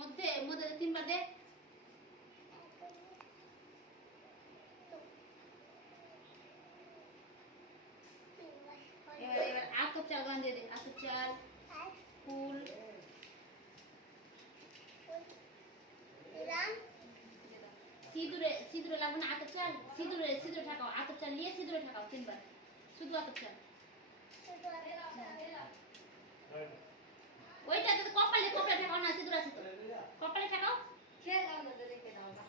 মধ্যে মধ্যে তিনবার দে এবার এবার আতপ চাল গান দিয়ে দে আতপ চাল, ফুল। না আতপ চাল। সিঁদুরে সিঁদুরে ঠাকাও। আতপ চাল নিয়ে সিঁদুরে ঠাকাও তিনবার। শুধু আতপ চাল। ওইটা তো কপালে কপালে ঠাকাও না সিঁদুর আছে তো কপালে ঠাকাও দাও না রেখে দাও না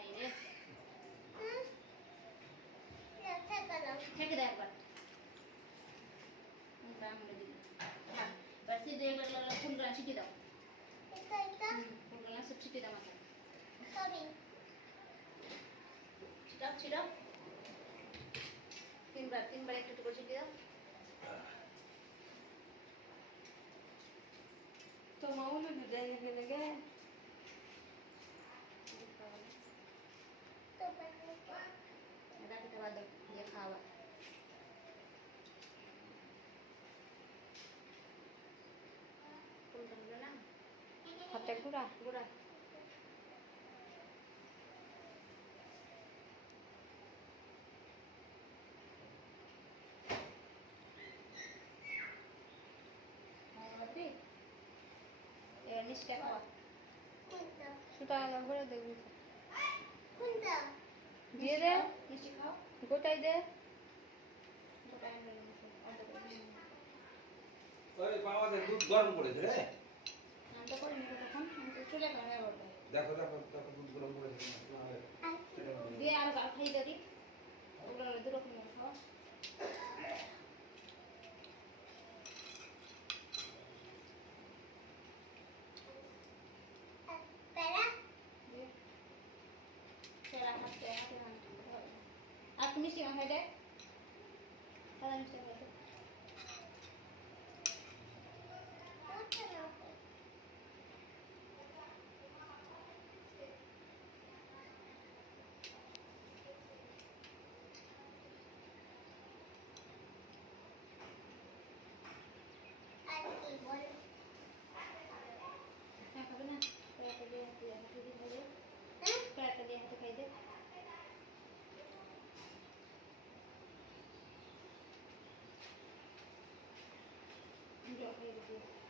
এই রে ঠেকে দেয় একবার আমরা দিই সিঁদুরে এবার ফুলগুলো ছিটিয়ে দাও ফুলগুলো সব ছিটিয়ে দাও তিনবার একটু একটু করে ছিটিয়ে দাও তো মাউলি বিদায় ফেলে গে এটা খেতে বাদ দাও দিয়ে খাওয়া ফুলটা হলো না হাতে গুড়া গোড়া এবার নিচটা খাওয়া সুতা করে দেখবি। দিয়ে দে। মিষ্টি খাও। গোটাই দে। করে। ওই বাবাদের দুধ গরম করেছে রে। দেখো দেখো দেখো দুধ গরম করেছে দিয়ে আর গা খাই দাদি ওগুলো দু রকম আর তুমি দে মাখাই দে হ্যাঁ খাবে না কয়েকটা দিয়ে হাতে হাতে দিয়ে খাই দে কয়েকটা দিয়ে হাতে খাই দে জল খাই দে